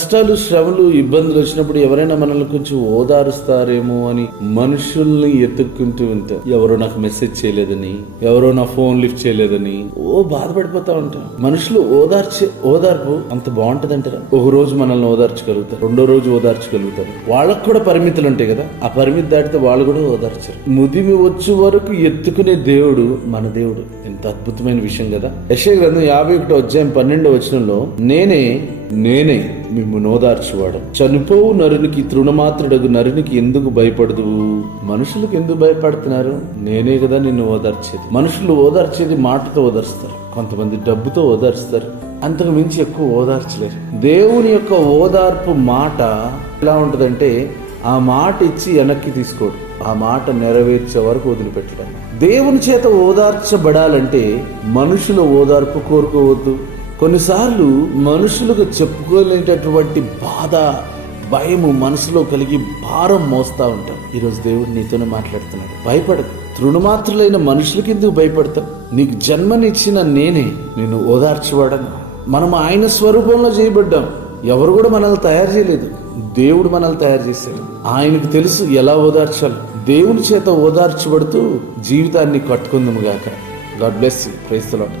కష్టాలు, శ్రమలు, ఇబ్బందులు వచ్చినప్పుడు ఎవరైనా మనల్ని కొంచెం ఓదారుస్తారేమో అని మనుషుల్ని ఎత్తుక్కుంటూ ఉంటాం. ఎవరో నాకు మెసేజ్ చేయలేదని, ఎవరో నా ఫోన్ లిఫ్ట్ చేయలేదని బాధపడిపోతా ఉంటాం. మనుషులు ఓదార్పు అంత బాగుంటదంటారా? ఒక రోజు మనల్ని ఓదార్చగలుగుతారు, రెండో రోజు ఓదార్చగలుగుతారు. వాళ్ళకు కూడా పరిమితులు ఉంటాయి కదా, ఆ పరిమితి దాటితే వాళ్ళు కూడా ఓదార్చరు. ముదిమి వచ్చే వరకు ఎత్తుకునే దేవుడు మన దేవుడు. ఎంత అద్భుతమైన విషయం కదా. యెషయా గ్రంథం 51వ అధ్యాయం 12వ వచనంలో నేనే మిమ్ము ఓదార్చువాడు, చనిపోవు నరునికి తృణమాత్రుడగు నరునికి ఎందుకు భయపడదు? మనుషులకు ఎందుకు భయపడుతున్నారు? నేనే కదా నిన్ను ఓదార్చేది. మనుషులు ఓదార్చేది మాటతో ఓదార్స్తారు, కొంతమంది డబ్బుతో ఓదార్స్తారు, అంతకు మించి ఎక్కువ ఓదార్చలేరు. దేవుని యొక్క ఓదార్పు మాట ఎలా ఉంటుందంటే, ఆ మాట ఇచ్చి వెనక్కి తీసుకోడు, ఆ మాట నెరవేర్చే వరకు వదిలిపెట్టడం. దేవుని చేత ఓదార్చబడాలంటే మనుషుల ఓదార్పు కోరుకోవద్దు. కొన్నిసార్లు మనుషులకు చెప్పుకోలేటటువంటి బాధ, భయము మనసులో కలిగి భారం మోస్తా ఉంటాం. ఈరోజు దేవుడు నీతోనే మాట్లాడుతున్నాడు. భయపడకు. తృణమాత్రులైన మనుషులకి ఎందుకు భయపడతాం? నీకు జన్మనిచ్చిన నేనే నిన్ను ఓదార్చేవాడను. మనం ఆయన స్వరూపంలో చేయబడ్డాం. ఎవరు కూడా మనల్ని తయారు చేయలేదు, దేవుడు మనల్ని తయారు చేశాడు. ఆయనకు తెలుసు ఎలా ఓదార్చాలి. దేవుని చేత ఓదార్చబడుతూ జీవితాన్ని కట్టుకుందాము గాక. God bless you. Praise the lord.